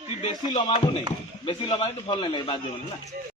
তুই বেশি লমাবু নেই বেশি লমালে তো ভাল নাই লাগে বাজে না